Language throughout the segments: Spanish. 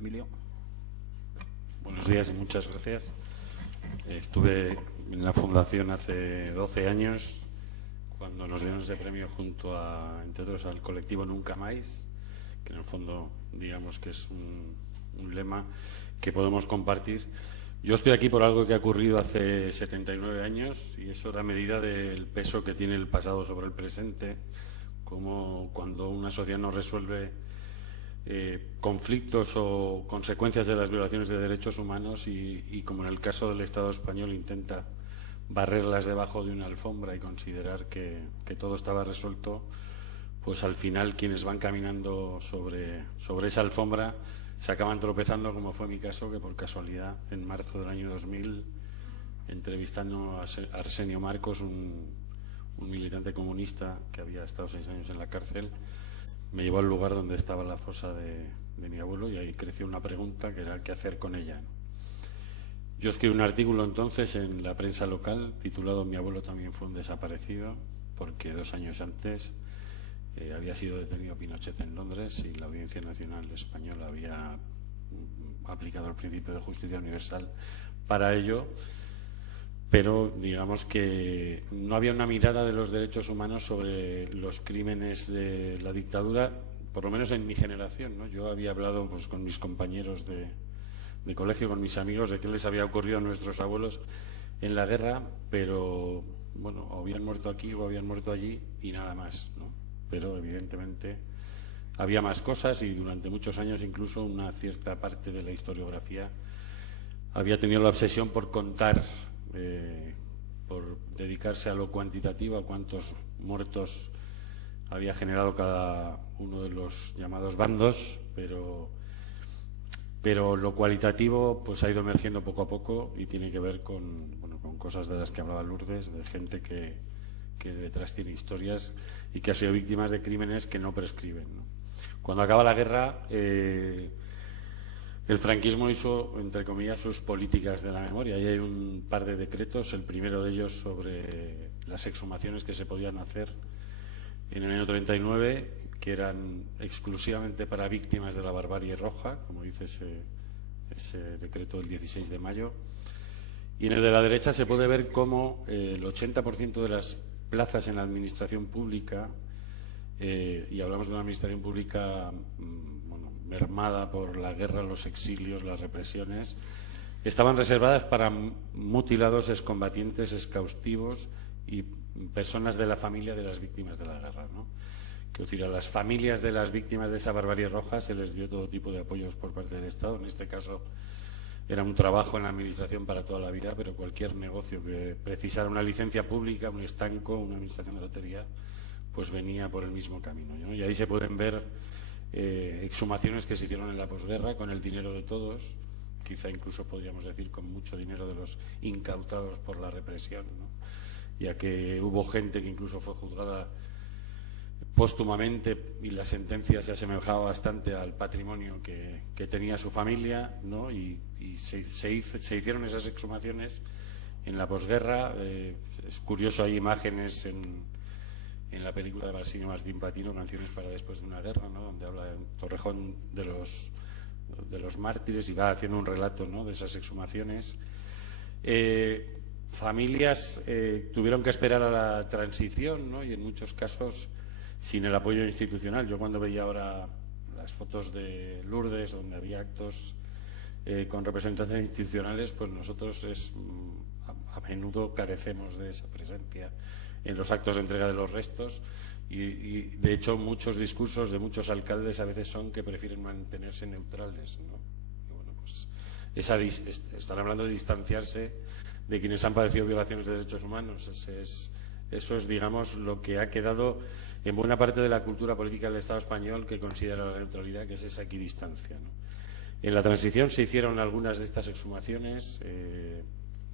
Emilio. Buenos días y muchas gracias. Estuve en la Fundación hace 12 años cuando nos dieron ese premio junto a, entre otros, al colectivo Nunca Más, que en el fondo digamos que es un lema que podemos compartir. Yo estoy aquí por algo que ha ocurrido hace 79 años y eso da medida del peso que tiene el pasado sobre el presente, como cuando una sociedad no resuelve conflictos o consecuencias de las violaciones de derechos humanos y como en el caso del Estado español intenta barrerlas debajo de una alfombra y considerar que todo estaba resuelto, pues al final quienes van caminando sobre esa alfombra se acaban tropezando, como fue mi caso, que por casualidad en marzo del año 2000, entrevistando a Arsenio Marcos, un militante comunista que había estado 6 años en la cárcel, me llevó al lugar donde estaba la fosa de mi abuelo y ahí creció una pregunta que era qué hacer con ella. Yo escribí un artículo entonces en la prensa local titulado Mi abuelo también fue un desaparecido, porque 2 años antes había sido detenido Pinochet en Londres y la Audiencia Nacional Española había aplicado el principio de justicia universal para ello, pero digamos que no había una mirada de los derechos humanos sobre los crímenes de la dictadura, por lo menos en mi generación, ¿no? Yo había hablado pues con mis compañeros de colegio, con mis amigos, de qué les había ocurrido a nuestros abuelos en la guerra, pero bueno, o habían muerto aquí o habían muerto allí y nada más, ¿no? Pero evidentemente había más cosas y durante muchos años incluso una cierta parte de la historiografía había tenido la obsesión por contar, por dedicarse a lo cuantitativo, a cuántos muertos había generado cada uno de los llamados bandos, pero lo cualitativo pues ha ido emergiendo poco a poco y tiene que ver con cosas de las que hablaba Lourdes, de gente que detrás tiene historias y que ha sido víctimas de crímenes que no prescriben, ¿no? Cuando acaba la guerra, el franquismo hizo, entre comillas, sus políticas de la memoria y hay un par de decretos, el primero de ellos sobre las exhumaciones que se podían hacer en el año 39, que eran exclusivamente para víctimas de la barbarie roja, como dice ese decreto del 16 de mayo. Y en el de la derecha se puede ver cómo el 80% de las plazas en la administración pública, y hablamos de una administración pública mermada por la guerra, los exilios, las represiones, estaban reservadas para mutilados, excombatientes, exhaustivos y personas de la familia de las víctimas de la guerra, ¿no? Quiero decir, a las familias de las víctimas de esa barbarie roja se les dio todo tipo de apoyos por parte del Estado. En este caso era un trabajo en la administración para toda la vida, pero cualquier negocio que precisara una licencia pública, un estanco, una administración de lotería, pues venía por el mismo camino, ¿no? Y ahí se pueden ver exhumaciones que se hicieron en la posguerra con el dinero de todos, quizá incluso podríamos decir con mucho dinero de los incautados por la represión, ¿no? Ya que hubo gente que incluso fue juzgada póstumamente y la sentencia se asemejaba bastante al patrimonio que tenía su familia, ¿no? Y se hicieron esas exhumaciones en la posguerra. Es curioso, hay imágenes en la película de Marsilio Martín Patino, Canciones para después de una guerra, ¿no? Donde habla en Torrejón de los mártires y va haciendo un relato, ¿no? De esas exhumaciones. Familias tuvieron que esperar a la transición, ¿no? Y en muchos casos sin el apoyo institucional. Yo cuando veía ahora las fotos de Lourdes, donde había actos con representantes institucionales, pues nosotros a menudo carecemos de esa presencia en los actos de entrega de los restos y de hecho muchos discursos de muchos alcaldes a veces son que prefieren mantenerse neutrales, ¿no? Y bueno, pues están hablando de distanciarse de quienes han padecido violaciones de derechos humanos. Eso es, digamos, lo que ha quedado en buena parte de la cultura política del Estado español, que considera la neutralidad, que es esa equidistancia, ¿no? En la transición se hicieron algunas de estas exhumaciones.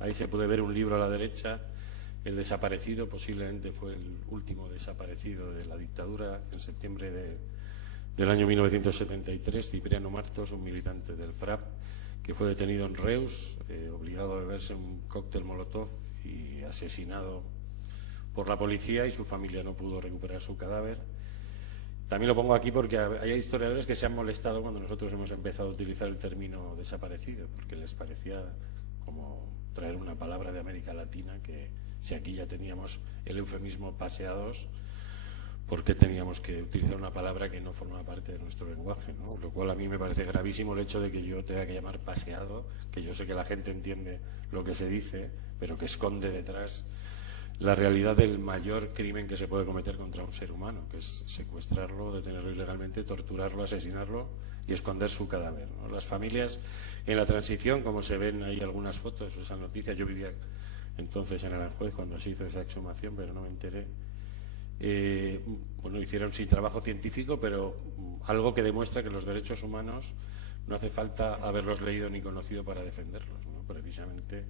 Ahí se puede ver un libro a la derecha, El desaparecido, posiblemente fue el último desaparecido de la dictadura en septiembre del año 1973, Cipriano Martos, un militante del FRAP, que fue detenido en Reus, obligado a beberse un cóctel molotov y asesinado por la policía, y su familia no pudo recuperar su cadáver. También lo pongo aquí porque hay historiadores que se han molestado cuando nosotros hemos empezado a utilizar el término desaparecido, porque les parecía como traer una palabra de América Latina, que si aquí ya teníamos el eufemismo paseados, ¿por qué teníamos que utilizar una palabra que no forma parte de nuestro lenguaje, ¿no? Lo cual a mí me parece gravísimo el hecho de que yo tenga que llamar paseado, que yo sé que la gente entiende lo que se dice, pero que esconde detrás la realidad del mayor crimen que se puede cometer contra un ser humano, que es secuestrarlo, detenerlo ilegalmente, torturarlo, asesinarlo y esconder su cadáver, ¿no? Las familias en la transición, como se ven ahí algunas fotos, esa noticia, yo vivía entonces en Aranjuez cuando se hizo esa exhumación, pero no me enteré. Bueno, hicieron sí trabajo científico, pero algo que demuestra que los derechos humanos no hace falta haberlos leído ni conocido para defenderlos, ¿no? Precisamente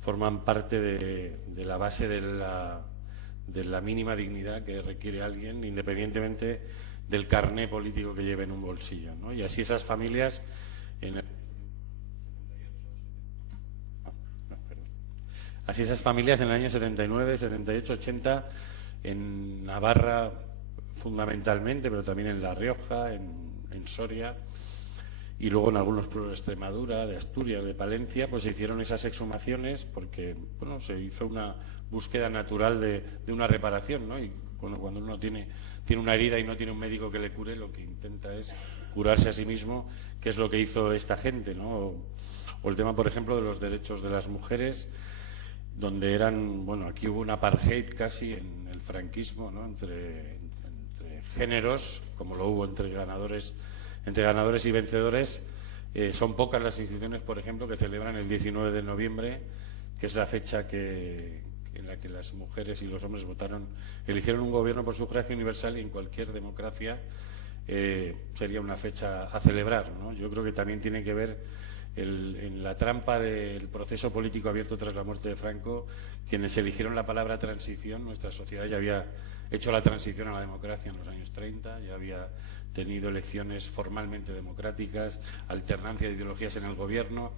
forman parte de la base de la mínima dignidad que requiere alguien, independientemente del carné político que lleve en un bolsillo, ¿no? Y así esas familias Así esas familias en el año 79, 78, 80, en Navarra fundamentalmente, pero también en La Rioja, en Soria, y luego en algunos pueblos de Extremadura, de Asturias, de Palencia, pues se hicieron esas exhumaciones porque, bueno, se hizo una búsqueda natural de una reparación, ¿no? Y cuando uno tiene una herida y no tiene un médico que le cure, lo que intenta es curarse a sí mismo, que es lo que hizo esta gente, ¿no? O el tema, por ejemplo, de los derechos de las mujeres, donde eran, bueno, aquí hubo un apartheid casi en el franquismo, ¿no? Entre géneros, como lo hubo entre ganadores y vencedores. Son pocas las instituciones, por ejemplo, que celebran el 19 de noviembre, que es la fecha en la que las mujeres y los hombres eligieron un gobierno por sufragio universal, y en cualquier democracia sería una fecha a celebrar, ¿no? Yo creo que también tiene que ver en la trampa del proceso político abierto tras la muerte de Franco. Quienes eligieron la palabra transición, nuestra sociedad ya había hecho la transición a la democracia en los años 30, ya había tenido elecciones formalmente democráticas, alternancia de ideologías en el gobierno,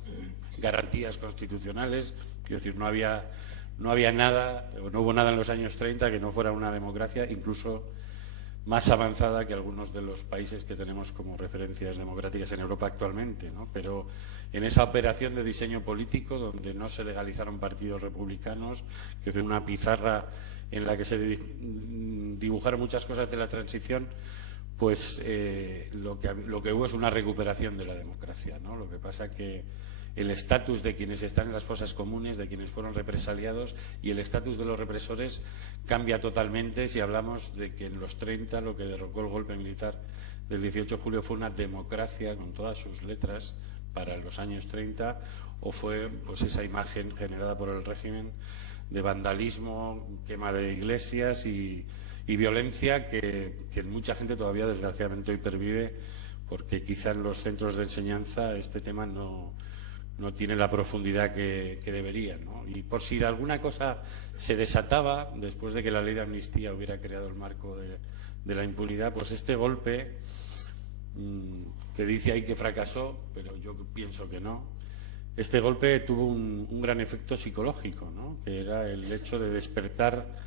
garantías constitucionales. Quiero decir, no había nada, o no hubo nada en los años 30 que no fuera una democracia, incluso más avanzada que algunos de los países que tenemos como referencias democráticas en Europa actualmente, ¿no? Pero en esa operación de diseño político, donde no se legalizaron partidos republicanos, que fue una pizarra en la que se dibujaron muchas cosas de la transición, pues lo que hubo es una recuperación de la democracia, ¿no? Lo que pasa que el estatus de quienes están en las fosas comunes, de quienes fueron represaliados, y el estatus de los represores cambia totalmente si hablamos de que en los 30 lo que derrocó el golpe militar del 18 de julio fue una democracia con todas sus letras para los años 30, o fue pues esa imagen generada por el régimen de vandalismo, quema de iglesias y violencia que mucha gente todavía desgraciadamente hoy pervive, porque quizá en los centros de enseñanza este tema no tiene la profundidad que debería, ¿no? Y por si alguna cosa se desataba después de que la ley de amnistía hubiera creado el marco de la impunidad, pues este golpe que dice ahí que fracasó, pero yo pienso que no, este golpe tuvo un gran efecto psicológico, ¿no? Que era el hecho de despertar,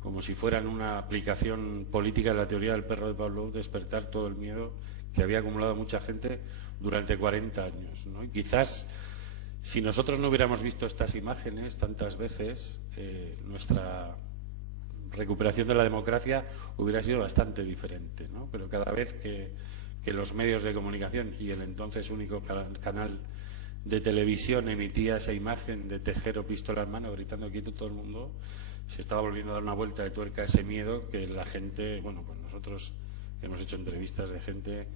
como si fuera en una aplicación política de la teoría del perro de Pavlov, despertar todo el miedo que había acumulado mucha gente durante 40 años, ¿no? Y quizás si nosotros no hubiéramos visto estas imágenes tantas veces, nuestra recuperación de la democracia hubiera sido bastante diferente, ¿no? Pero cada vez que los medios de comunicación y el entonces único canal de televisión emitía esa imagen de Tejero pistola en mano gritando quieto todo el mundo, se estaba volviendo a dar una vuelta de tuerca a ese miedo que la gente, bueno, pues nosotros hemos hecho entrevistas de gente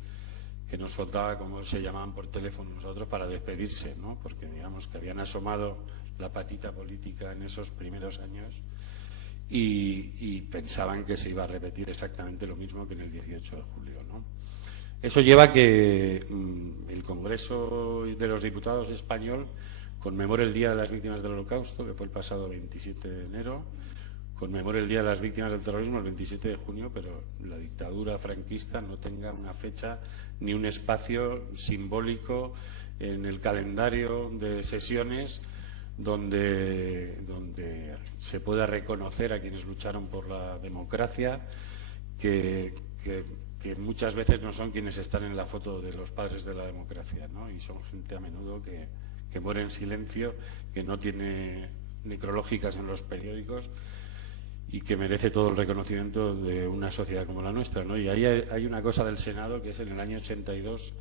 que nos contaba cómo se llamaban por teléfono nosotros para despedirse, ¿no? Porque digamos que habían asomado la patita política en esos primeros años y pensaban que se iba a repetir exactamente lo mismo que en el 18 de julio, ¿no? Eso lleva a que el Congreso de los Diputados español conmemore el Día de las Víctimas del Holocausto, que fue el pasado 27 de enero, conmemore el Día de las Víctimas del Terrorismo el 27 de junio, pero la dictadura franquista no tenga una fecha ni un espacio simbólico en el calendario de sesiones donde se pueda reconocer a quienes lucharon por la democracia, que que muchas veces no son quienes están en la foto de los padres de la democracia, ¿no? Y son gente a menudo que muere en silencio, que no tiene necrológicas en los periódicos y que merece todo el reconocimiento de una sociedad como la nuestra, ¿no? Y ahí hay una cosa del Senado que es en el año 82,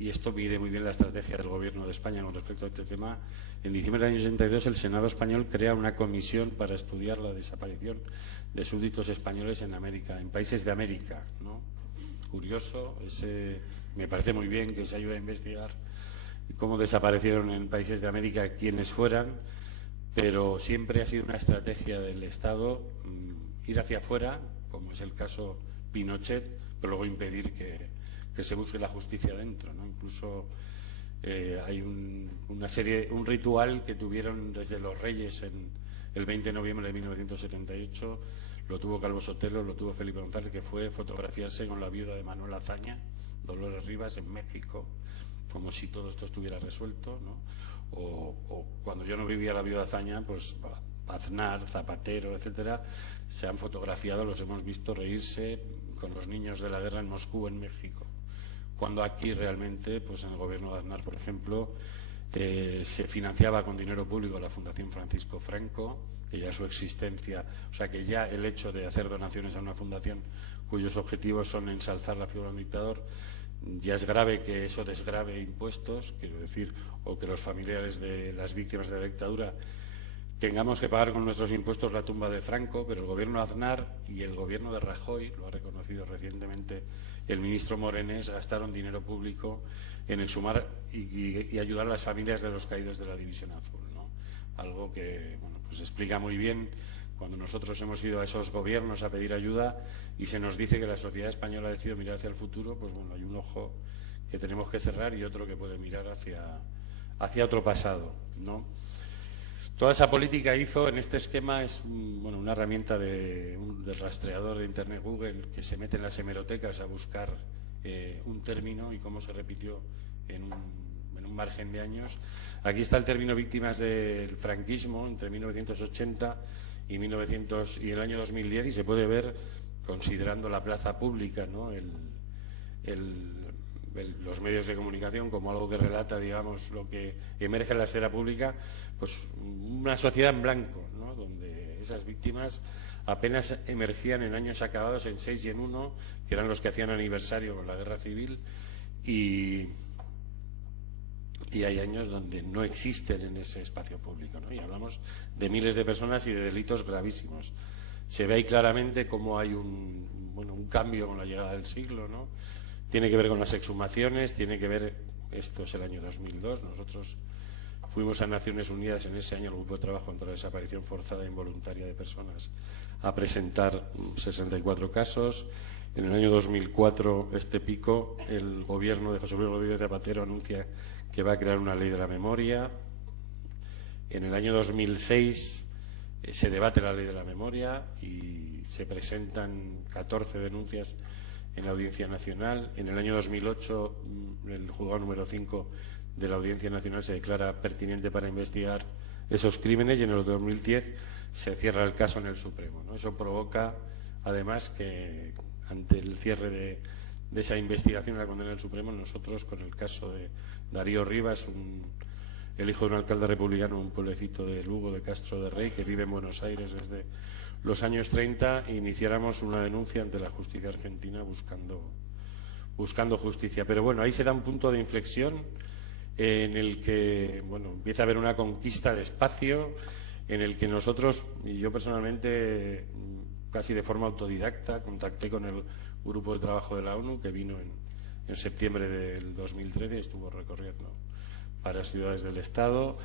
y esto mide muy bien la estrategia del Gobierno de España con respecto a este tema. En diciembre del año 82 el Senado español crea una comisión para estudiar la desaparición de súbditos españoles en América, en países de América, ¿no? Curioso, me parece muy bien que se ayude a investigar cómo desaparecieron en países de América quienes fueran, pero siempre ha sido una estrategia del Estado ir hacia afuera, como es el caso Pinochet, pero luego impedir que se busque la justicia dentro, ¿no? Incluso hay un ritual que tuvieron desde los Reyes el 20 de noviembre de 1978, lo tuvo Calvo Sotelo, lo tuvo Felipe González, que fue fotografiarse con la viuda de Manuel Azaña, Dolores Rivas, en México, como si todo esto estuviera resuelto, ¿no? O cuando yo no vivía la viuda Azaña, pues Aznar, Zapatero, etcétera, se han fotografiado, los hemos visto reírse con los niños de la guerra en Moscú, en México. Cuando aquí realmente, pues en el gobierno de Aznar, por ejemplo, se financiaba con dinero público la Fundación Francisco Franco, que ya su existencia, o sea que ya el hecho de hacer donaciones a una fundación cuyos objetivos son ensalzar la figura de un dictador, ya es grave que eso desgrave impuestos, quiero decir, o que los familiares de las víctimas de la dictadura tengamos que pagar con nuestros impuestos la tumba de Franco, pero el gobierno de Aznar y el gobierno de Rajoy, lo ha reconocido recientemente el ministro Morenés, gastaron dinero público en exhumar y ayudar a las familias de los caídos de la División Azul, ¿no? Algo que, bueno, pues explica muy bien cuando nosotros hemos ido a esos gobiernos a pedir ayuda y se nos dice que la sociedad española ha decidido mirar hacia el futuro, pues bueno, hay un ojo que tenemos que cerrar y otro que puede mirar hacia otro pasado, ¿no? Toda esa política hizo en este esquema es una herramienta del rastreador de Internet Google que se mete en las hemerotecas a buscar un término y cómo se repitió en un margen de años. Aquí está el término víctimas del franquismo entre 1980 y el año 2010 y se puede ver considerando la plaza pública, ¿no? Los medios de comunicación como algo que relata, digamos, lo que emerge en la esfera pública, pues una sociedad en blanco, ¿no? Donde esas víctimas apenas emergían en años acabados en 6 y en 1, que eran los que hacían aniversario con la guerra civil, y hay años donde no existen en ese espacio público, ¿no? Y hablamos de miles de personas y de delitos gravísimos. Se ve ahí claramente cómo hay un cambio con la llegada del siglo, ¿no? Tiene que ver con las exhumaciones, tiene que ver, esto es el año 2002, nosotros fuimos a Naciones Unidas en ese año, el Grupo de Trabajo contra la Desaparición Forzada e Involuntaria de Personas, a presentar 64 casos. En el año 2004, este pico, el gobierno de José Luis Rodríguez Zapatero anuncia que va a crear una ley de la memoria. En el año 2006 se debate la ley de la memoria y se presentan 14 denuncias en la Audiencia Nacional. En el año 2008, el juzgado número 5 de la Audiencia Nacional se declara pertinente para investigar esos crímenes y en el 2010 se cierra el caso en el Supremo, ¿no? Eso provoca, además, que ante el cierre de esa investigación y la condena del Supremo, nosotros, con el caso de Darío Rivas, el hijo de un alcalde republicano, un pueblecito de Lugo, de Castro de Rey, que vive en Buenos Aires desde los años 30, iniciáramos una denuncia ante la justicia argentina buscando justicia. Pero bueno, ahí se da un punto de inflexión en el que empieza a haber una conquista de espacio, en el que nosotros, y yo personalmente, casi de forma autodidacta, contacté con el grupo de trabajo de la ONU, que vino en septiembre del 2013 y estuvo recorriendo varias ciudades del Estado.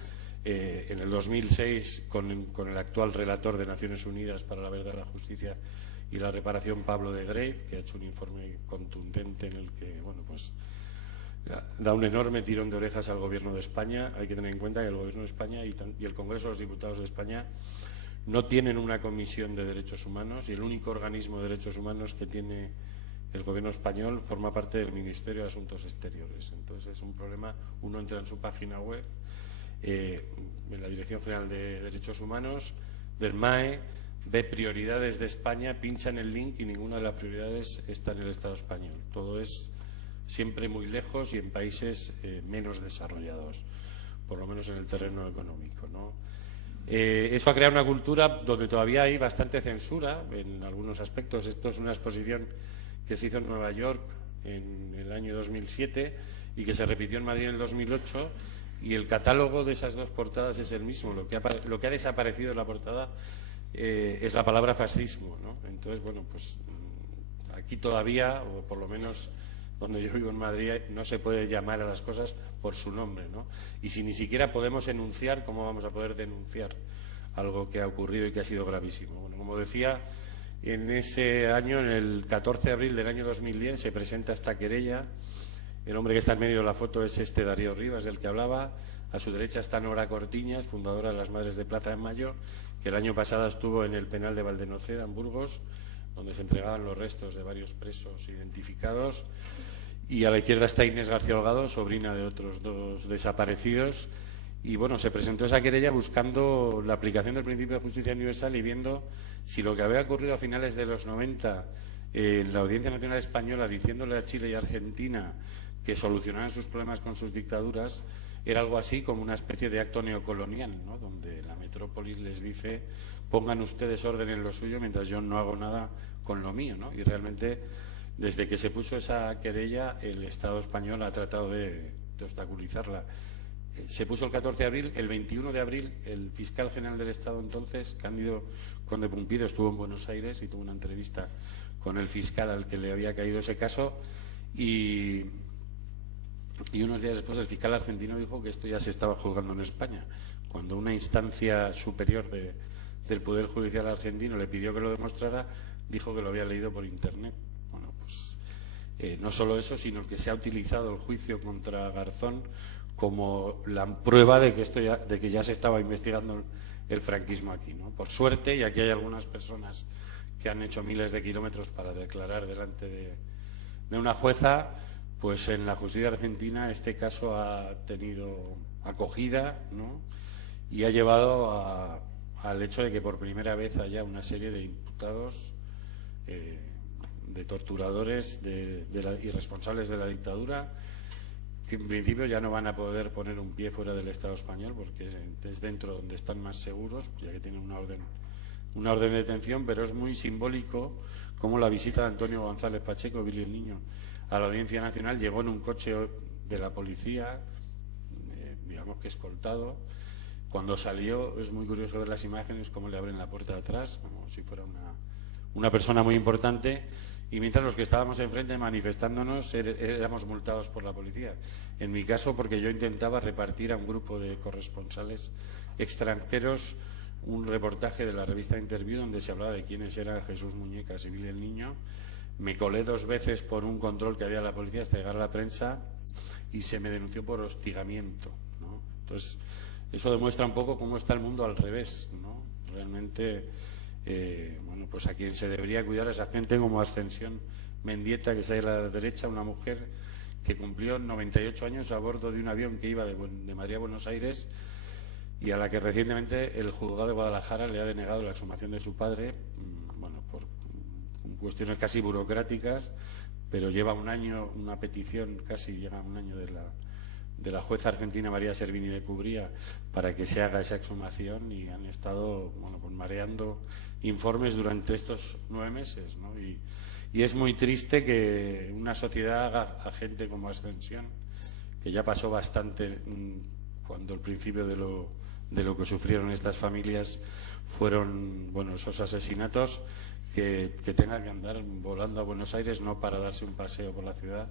En el 2006, con el actual relator de Naciones Unidas para la Verdad, la Justicia y la Reparación, Pablo de Greve, que ha hecho un informe contundente en el que da un enorme tirón de orejas al Gobierno de España. Hay que tener en cuenta que el Gobierno de España y el Congreso de los Diputados de España no tienen una comisión de derechos humanos, y el único organismo de derechos humanos que tiene el Gobierno español forma parte del Ministerio de Asuntos Exteriores. Entonces es un problema. Uno entra en su página web, en la Dirección General de Derechos Humanos del MAE, ve prioridades de España, pincha en el link y ninguna de las prioridades está en el Estado español. Todo es siempre muy lejos y en países menos desarrollados, por lo menos en el terreno económico, ¿no? Eso ha creado una cultura donde todavía hay bastante censura en algunos aspectos. Esto es una exposición que se hizo en Nueva York en el año 2007 y que se repitió en Madrid en el 2008, y el catálogo de esas dos portadas es el mismo. Lo que ha desaparecido de la portada es la palabra fascismo, ¿no? Entonces, bueno, pues aquí todavía, o por lo menos donde yo vivo en Madrid, no se puede llamar a las cosas por su nombre, ¿no? Y si ni siquiera podemos enunciar, ¿cómo vamos a poder denunciar algo que ha ocurrido y que ha sido gravísimo? Bueno, como decía, en ese año, en el 14 de abril del año 2010, se presenta esta querella. El hombre que está en medio de la foto es este Darío Rivas, del que hablaba. A su derecha está Nora Cortiñas, fundadora de las Madres de Plaza de Mayo, que el año pasado estuvo en el penal de Valdenoceda, en Burgos, donde se entregaban los restos de varios presos identificados. Y a la izquierda está Inés García Holgado, sobrina de otros dos desaparecidos. Y bueno, se presentó esa querella buscando la aplicación del principio de justicia universal y viendo si lo que había ocurrido a finales de los 90 en la Audiencia Nacional Española, diciéndole a Chile y Argentina que solucionaran sus problemas con sus dictaduras, era algo así como una especie de acto neocolonial, ¿no? Donde la metrópoli les dice: pongan ustedes orden en lo suyo mientras yo no hago nada con lo mío, ¿no? Y realmente, desde que se puso esa querella, el Estado español ha tratado de obstaculizarla. Se puso el 14 de abril, el 21 de abril, el fiscal general del Estado entonces, Cándido Conde Pumpido, estuvo en Buenos Aires y tuvo una entrevista con el fiscal al que le había caído ese caso, y unos días después el fiscal argentino dijo que esto ya se estaba juzgando en España, cuando una instancia superior del Poder Judicial argentino le pidió que lo demostrara. Dijo que lo había leído por Internet. Bueno, pues no solo eso, sino que se ha utilizado el juicio contra Garzón como la prueba de que ya se estaba investigando el franquismo aquí, ¿no? Por suerte, y aquí hay algunas personas que han hecho miles de kilómetros para declarar delante de una jueza, pues en la justicia argentina este caso ha tenido acogida, ¿no? Y ha llevado al hecho de que por primera vez haya una serie de imputados, de torturadores y responsables de la dictadura, que en principio ya no van a poder poner un pie fuera del Estado español, porque es dentro donde están más seguros, ya que tienen una orden de detención. Pero es muy simbólico cómo la visita de Antonio González Pacheco, Billy el Niño, a la Audiencia Nacional llegó en un coche de la policía, digamos que escoltado. Cuando salió, es muy curioso ver las imágenes, cómo le abren la puerta de atrás, como si fuera una persona muy importante. Y mientras los que estábamos enfrente manifestándonos éramos multados por la policía. En mi caso, porque yo intentaba repartir a un grupo de corresponsales extranjeros un reportaje de la revista Interview donde se hablaba de quiénes eran Jesús Muñecas y Billy el Niño. Me colé 2 veces por un control que había en la policía hasta llegar a la prensa y se me denunció por hostigamiento, ¿no? Entonces, eso demuestra un poco cómo está el mundo al revés, ¿no? Realmente, bueno, pues a quien se debería cuidar es a gente como Ascensión Mendieta, que está ahí a la derecha, una mujer que cumplió 98 años a bordo de un avión que iba de Madrid a Buenos Aires, y a la que recientemente el juzgado de Guadalajara le ha denegado la exhumación de su padre, bueno, por cuestiones casi burocráticas, pero lleva un año, una petición, casi llega un año de la jueza argentina María Servini de Cubría para que se haga esa exhumación, y han estado, bueno, pues mareando informes durante estos 9 meses, ¿no? Y es muy triste que una sociedad haga a gente como Ascensión, que ya pasó bastante cuando el principio de lo que sufrieron estas familias fueron, bueno, esos asesinatos, que tenga que andar volando a Buenos Aires no para darse un paseo por la ciudad,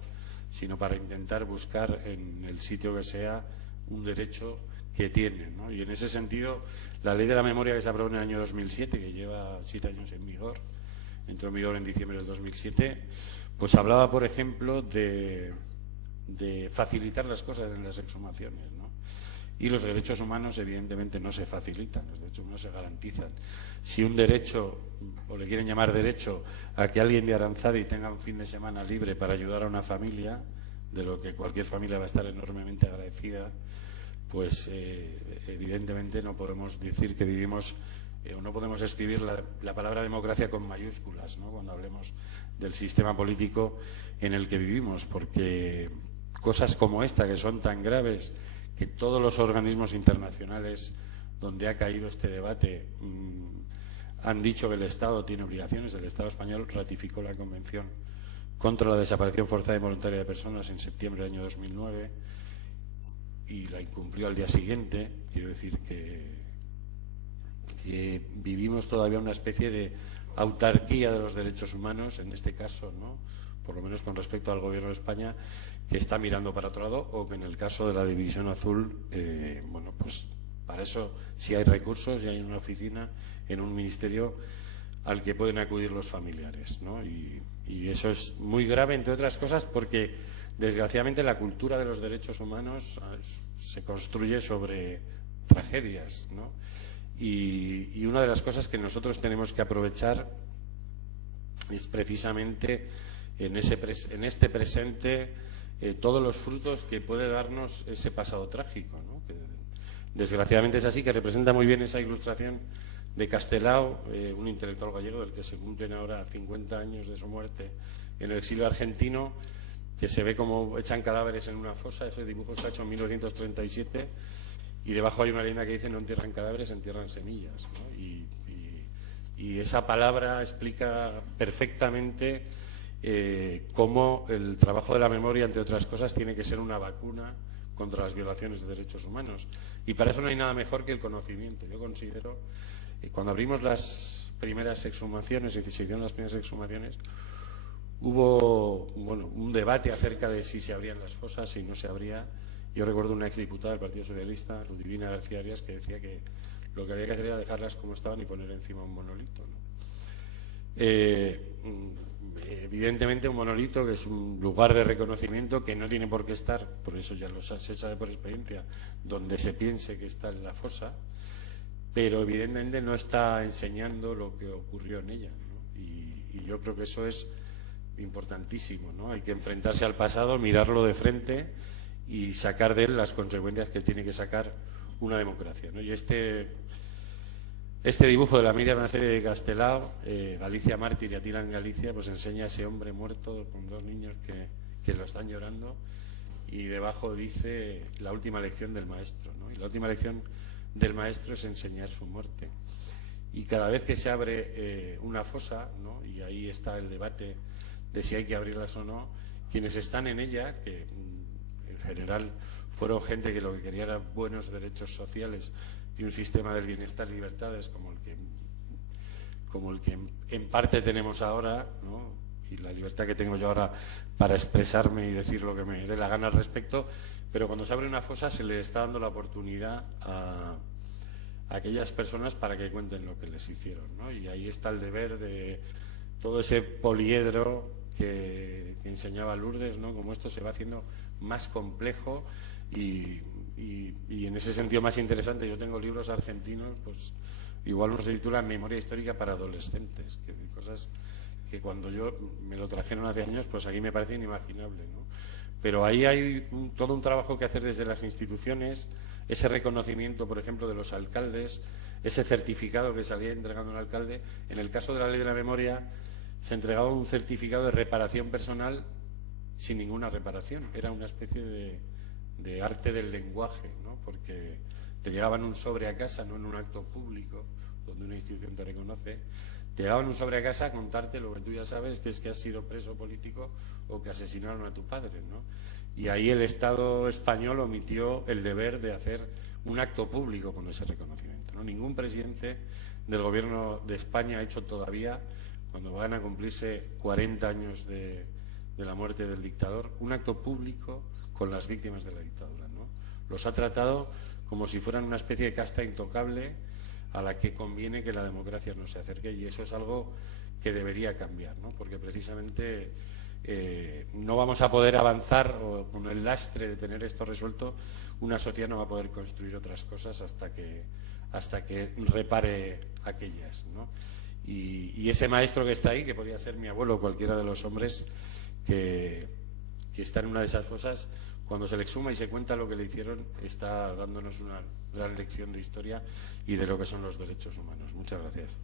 sino para intentar buscar en el sitio que sea un derecho que tiene, ¿no? Y en ese sentido, la Ley de la Memoria, que se aprobó en el año 2007, que lleva 7 años en vigor, entró en vigor en diciembre del 2007, pues hablaba, por ejemplo, de facilitar las cosas en las exhumaciones, ¿no? Y los derechos humanos, evidentemente, no se facilitan, los derechos humanos se garantizan. Si un derecho, o le quieren llamar derecho, a que alguien de Aranzadi tenga un fin de semana libre para ayudar a una familia, de lo que cualquier familia va a estar enormemente agradecida, pues evidentemente no podemos decir que vivimos o no podemos escribir la palabra democracia con mayúsculas, ¿no?, cuando hablemos del sistema político en el que vivimos, porque cosas como esta, que son tan graves, que todos los organismos internacionales donde ha caído este debate han dicho que el Estado tiene obligaciones. El Estado español ratificó la Convención contra la desaparición forzada y voluntaria de personas en septiembre del año 2009 y la incumplió al día siguiente. Quiero decir que vivimos todavía una especie de autarquía de los derechos humanos, en este caso, ¿no?, por lo menos con respecto al Gobierno de España, que está mirando para otro lado, o que en el caso de la División Azul, bueno, pues para eso sí hay recursos y hay una oficina en un ministerio al que pueden acudir los familiares, ¿no? Y eso es muy grave, entre otras cosas, porque desgraciadamente la cultura de los derechos humanos se construye sobre tragedias, ¿no? Y una de las cosas que nosotros tenemos que aprovechar es precisamente en este presente todos los frutos que puede darnos ese pasado trágico, ¿no?, que desgraciadamente es así, que representa muy bien esa ilustración de Castelao, un intelectual gallego del que se cumplen ahora 50 años de su muerte en el exilio argentino, que se ve como echan cadáveres en una fosa. Ese dibujo está hecho en 1937 y debajo hay una leyenda que dice: no entierran cadáveres, entierran semillas, ¿no? Y esa palabra explica perfectamente cómo el trabajo de la memoria, entre otras cosas, tiene que ser una vacuna contra las violaciones de derechos humanos. Y para eso no hay nada mejor que el conocimiento. Yo considero que cuando abrimos las primeras exhumaciones y se hicieron las primeras exhumaciones, hubo un debate acerca de si se abrían las fosas, si no se abría. Yo recuerdo una exdiputada del Partido Socialista, Ludivina García Arias, que decía que lo que había que hacer era dejarlas como estaban y poner encima un monolito, ¿no? Evidentemente un monolito, que es un lugar de reconocimiento, que no tiene por qué estar, por eso ya se sabe por experiencia, donde se piense que está en la fosa, pero evidentemente no está enseñando lo que ocurrió en ella, ¿no? Y yo creo que eso es importantísimo, ¿no? Hay que enfrentarse al pasado, mirarlo de frente y sacar de él las consecuencias que tiene que sacar una democracia, ¿no? Y este dibujo de la Miriam serie de Castelao, Galicia mártir y Atila en Galicia, pues enseña a ese hombre muerto con dos niños que lo están llorando, y debajo dice la última lección del maestro, ¿no? Y la última lección del maestro es enseñar su muerte. Y cada vez que se abre una fosa, ¿no?, y ahí está el debate de si hay que abrirlas o no, quienes están en ella, que en general fueron gente que lo que quería era buenos derechos sociales y un sistema del bienestar y libertades como el que en parte tenemos ahora, ¿no?, y la libertad que tengo yo ahora para expresarme y decir lo que me dé la gana al respecto. Pero cuando se abre una fosa se le está dando la oportunidad a aquellas personas para que cuenten lo que les hicieron, ¿no? Y ahí está el deber de todo ese poliedro que enseñaba Lourdes, ¿no?, como esto se va haciendo más complejo y en ese sentido más interesante. Yo tengo libros argentinos, pues igual uno se titula Memoria histórica para adolescentes, que cosas que cuando yo me lo trajeron hace años, pues aquí me parece inimaginable, ¿no? Pero ahí hay todo un trabajo que hacer desde las instituciones, ese reconocimiento, por ejemplo, de los alcaldes, ese certificado que salía entregando el alcalde. En el caso de la ley de la memoria se entregaba un certificado de reparación personal sin ninguna reparación. Era una especie de arte del lenguaje, ¿no?, porque te llegaban un sobre a casa, no en un acto público donde una institución te reconoce, te llegaban un sobre a casa a contarte lo que tú ya sabes, que es que has sido preso político o que asesinaron a tu padre, ¿no? Y ahí el Estado español omitió el deber de hacer un acto público con ese reconocimiento, ¿no? Ningún presidente del Gobierno de España ha hecho todavía, cuando van a cumplirse 40 años de la muerte del dictador, un acto público con las víctimas de la dictadura, ¿no? Los ha tratado como si fueran una especie de casta intocable a la que conviene que la democracia no se acerque, y eso es algo que debería cambiar, ¿no? Porque precisamente no vamos a poder avanzar, o con el lastre de tener esto resuelto, una sociedad no va a poder construir otras cosas hasta que repare aquellas, ¿no? Y ese maestro que está ahí, que podía ser mi abuelo o cualquiera de los hombres que está en una de esas fosas, cuando se le exhuma y se cuenta lo que le hicieron, está dándonos una gran lección de historia y de lo que son los derechos humanos. Muchas gracias.